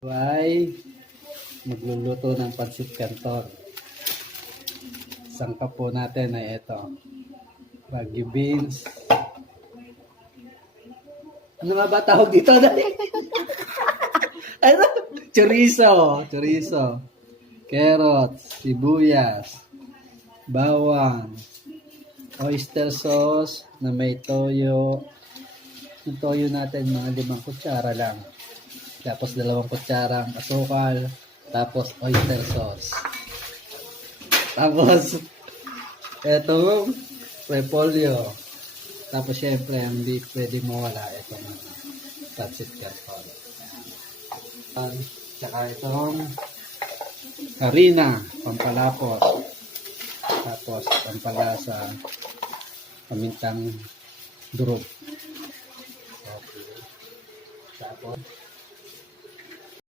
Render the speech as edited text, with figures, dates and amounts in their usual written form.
Ay magluluto ng pansit canton. Sangkap po natin ay ito. Baguio beans. Ano nga ba tawag dito? Ano? Chorizo. Carrots, sibuyas, bawang, oyster sauce na may toyo. Yung toyo natin mga 5 kutsara lang. Tapos 2 kutsarang asukal, tapos oyster sauce. Tapos etong repolyo. Tapos syempre hindi pwede mawala itong pancit canton. Tsaka itong harina, pampalapot. Tapos pampalasa, pamintang durog. Okay. Tapos